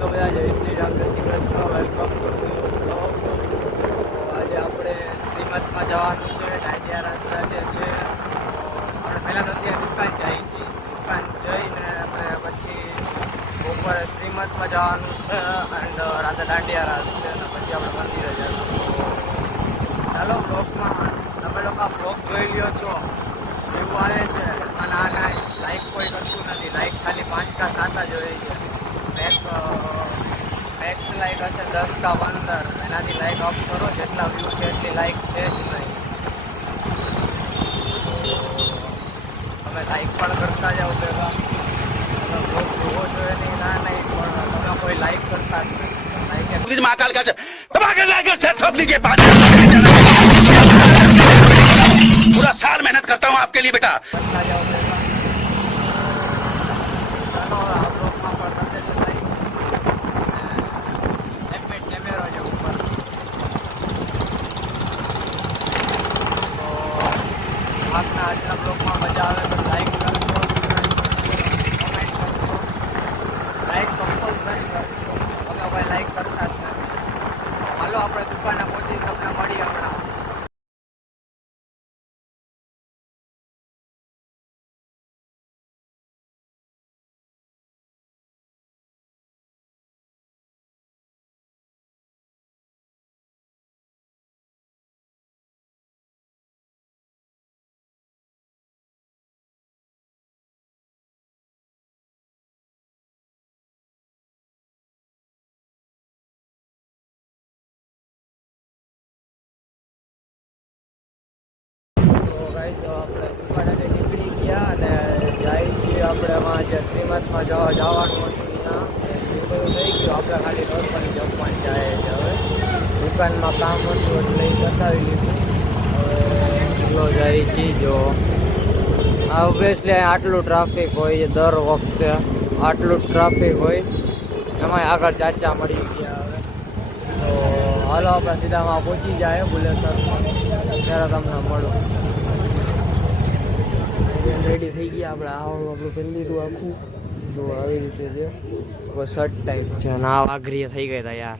તો બધા જય શ્રી રામ, જય શ્રી કૃષ્ણ, વેલકમ ટુ આજે આપણે શ્રીમદમાં જવાનું છે. દાંડિયા રાસ જે છે આપણે પહેલાં તો ત્યાં દુકાન જઈએ છીએ. દુકાન જઈને આપણે પછી બપોરે શ્રીમદમાં જવાનું છે એન્ડ રાતે દાંડિયા રાસ છે અને પછી આપણે મંદિરે જઈશું. ચાલો બ્લોગમાં તમે લોકો બ્લોગ જોઈ લ્યો છો એવું આવે છે અને આ લાઈક કોઈ કરતું નથી. લાઈક ખાલી 5 કા 7 જ હોય છે. મેક્સ લાઈક હશે 10 કા 15. એનાથી લાઈક અપ કરો. જેટલા વ્યૂ છે એટલી લાઈક છે જ નહીં. તમે લાઈક પણ કરતા જાઓ ભેગા. તમે બ્લોગ જોવો જોઈએ નહીં ના નહીં પણ તમે કોઈ લાઈક કરતા જ નહીં. લાઈક महाकाल का पूरा साल मेहनत करता हूँ आपके लिए बेटा. करता जाओ भेगा. ચાલો આ બ્લોગમાં પણ કરते છે લાઈક. એક મિનિટ કેમેરો છે ઉપર તો આપના આજના બ્લોગમાં મજા આવે તો લાઈક કરજો, કમેન્ટ કરજો. લાઈક કમ્પલસરી કરજો. અમે ભાઈ લાઈક કરતા જ નથી. હાલો આપણે દુકાને પહોંચી તમને મળીએ હમણાં. ગાઈસ આપણે દુકાનેથી નીકળી ગયા અને જાય છીએ આપણે એમાં જે શ્રીમદમાં જવાનું હતું ત્યાં બધું થઈ ગયું. આપણે ખાલી નોર્મલી જમવાનું જાય છે. હવે દુકાનમાં કામ હતું એટલે એ બતાવી લીધું. હવે જાય છીએ. જો આ ઓબ્વિયસલી આટલું ટ્રાફિક હોય દર વખતે આટલું ટ્રાફિક હોય. એમાં આગળ ચાચા મળી ગયા. હવે તો હાલો આપણે સીધામાં પહોંચી જાય બુલેસરમાં. ત્યારે તમને મળું. રેડી થઈ ગયા આપણે. આવવાનું આપણું પહેરી લીધું આખું. તો આવી રીતે છે કોઈ શર્ટ ટાઈપ છે અને આ વાઘરી થઈ ગયા હતા યાર.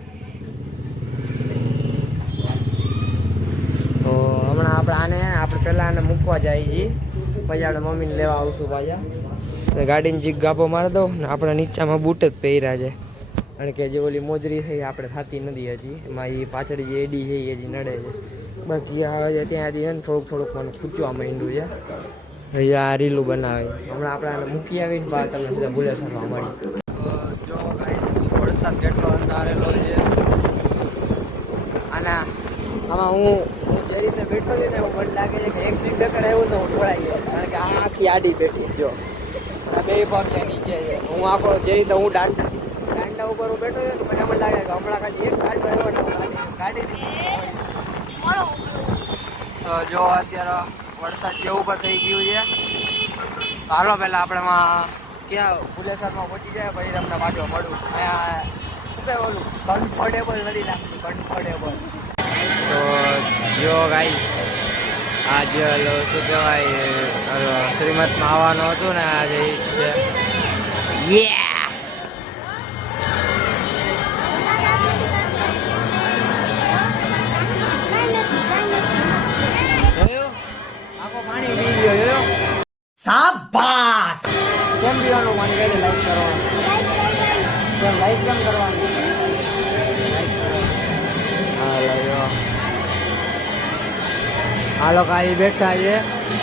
તો હમણાં આપણે પહેલાં આને મૂકવા જઈએ છીએ. પછી આપણે મમ્મીને લેવા આવશું પાછા. ગાડીને જીક ગાપો મારી દઉં ને આપણે નીચામાં બૂટ જ પહેર્યા છે. કારણ કે જે ઓલી મોજરી થઈ આપણે થતી નથી હજી. એમાં એ પાછળ જે એડી છે એ હજી નડે છે. બાકી હવે ત્યાંથી છે ને થોડુંક મને ખૂંચવા માંડ્યું છે. આ રીલું બનાવે. હમણાં આપણે આને મૂકી આવીને બાદ તમને સીધા બુલેસરમાં મળી. જો ગાઈસ વરસાદ કેટલો અંધારેલો છે. અને આમાં હું જે રીતે બેઠો છું ને એવું મને લાગે છે કે એક સ્પીડ બ્રેકર આવ્યું તો હું ઢોળાઈ ગયો. કારણ કે આ આખી આડી બેઠી જો અને બે પગ નીચે છે. હું આખો જે રીતે હું દાંડા ઉપર હું બેઠો છું મને એમ લાગે કે હમણાં ખાલી એક ગાડો આવ્યો ને ગાડી તો જો અત્યારે વરસાદ જેવું પણ થઈ ગયું છે. હાલો પહેલાં આપણે ક્યાં બુલેસરમાં પહોંચી જાય પછી તમને પાછો મળું. અહીંયા શું કહેવાય ઓલું કમ્ફર્ટેબલ નથી લાગતું. કમ્ફર્ટેબલ તો જો ગાઈ આજે શું કહેવાય શ્રીમદમાં આવવાનું હતું ને આજે છે. પાણી પી ગયો શાબાશ. કેમ પીવાનું પાણી? કહી દે લાઈક કરવાનું. કેમ લાઈક કેમ કરવાનું? હાલો કાલી બેઠા છે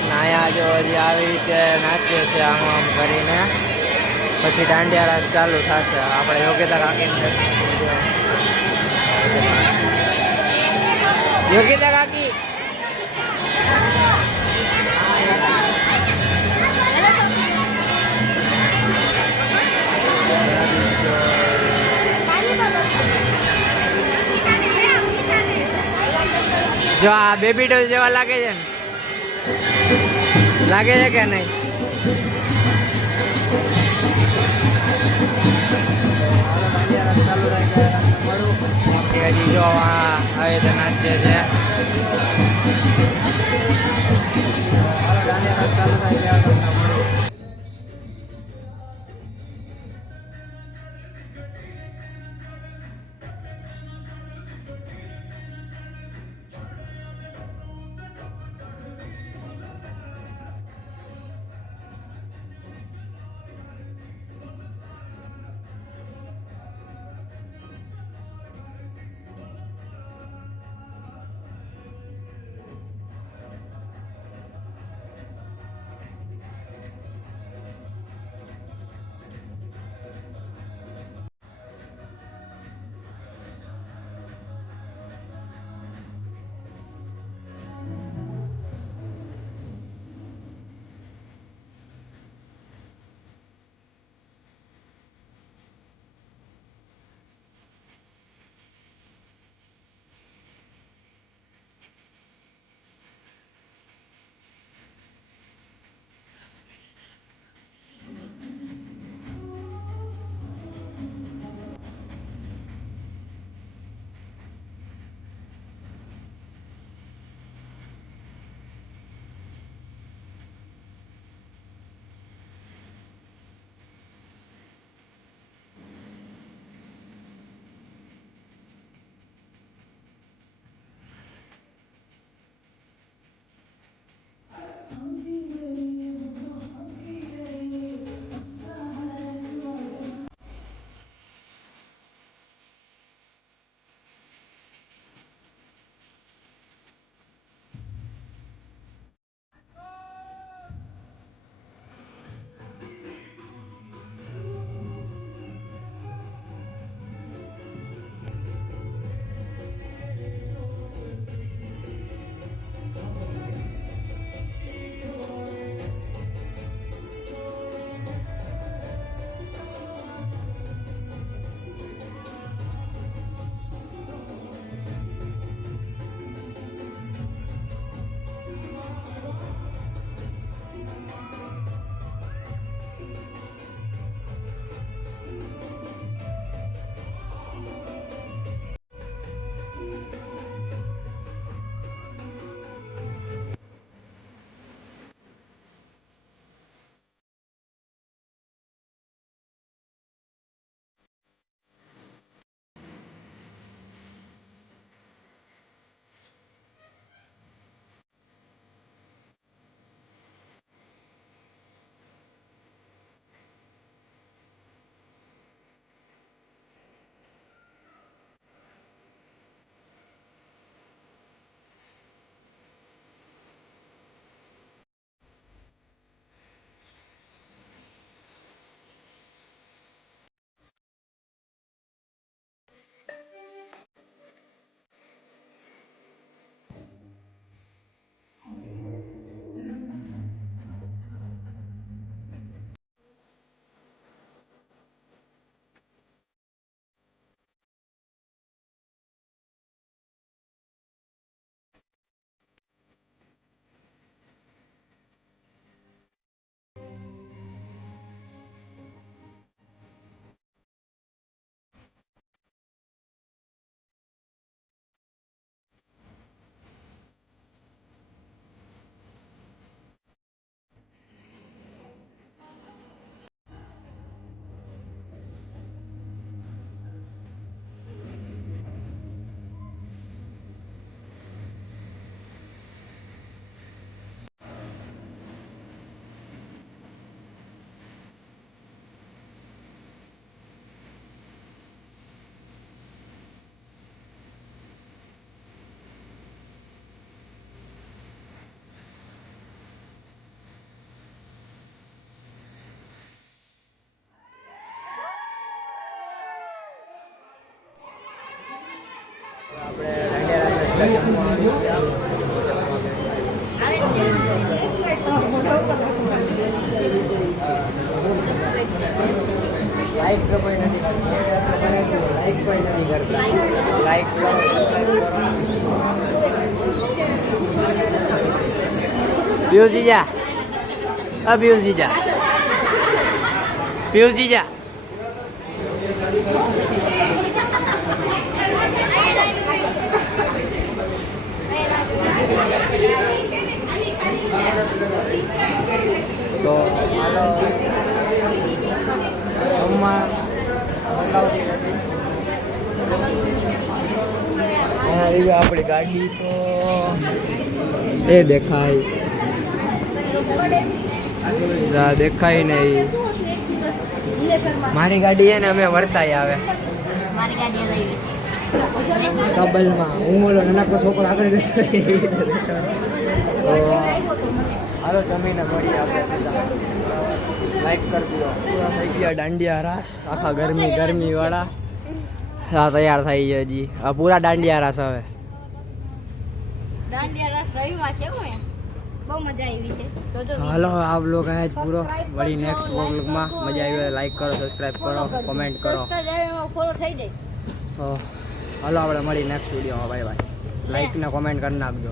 નાયા જો હજી આવી રીતે નાચીએ છે આમ કરીને. પછી દાંડિયા રાસ ચાલુ થશે. આપણે યોગ્યતા કાકીને યોગ્યતા કાકી જો આ બેબી ડોલ જેવા લાગે છે ને? લાગે છે કે નહીં? હજી જો હવે તો નાચે છે. આપણે દાંડિયા રાસ જમવા આવી ગયા. લાઈક તો કોઈ નથી કરતું. લાઈક કોઈ નથી કરતા. લાઈક કરો, સબસ્ક્રાઇબ કરો. પિયુષ જીજા, પિયુષ જીજા, પિયુષ જીજા. તો હાલો જમવા મંગાવતી નથી. આપણી ગાડી તો એ દેખાય દેખાય નહીં. મારી ગાડી છે ને અમે વર્તાય આવે કબલમાં. હું ઓલો નાનકડો છોકરો આગળ બેઠો હાલો જમીને મળીએ આપણે સીધા. લાઈક કરી દો. પૂરા થઈ ગયા દાંડિયા રાસ આખા ગરમી વાળા. હા તૈયાર થઈ ગયા હજી. આ પૂરા દાંડિયા રાસ હવે. હાલો આ બ્લોગ અહીંયા જ પૂરો. વળી નેક્સ્ટ બ્લોગમાં મજા આવી હોય લાઈક કરો, સબસ્ક્રાઈબ કરો, કોમેન્ટ કરો. હાલો આપણે મળી નેક્સ્ટ વિડીયોમાં. Bye bye. લાઈક ને કોમેન્ટ કરી નાખજો.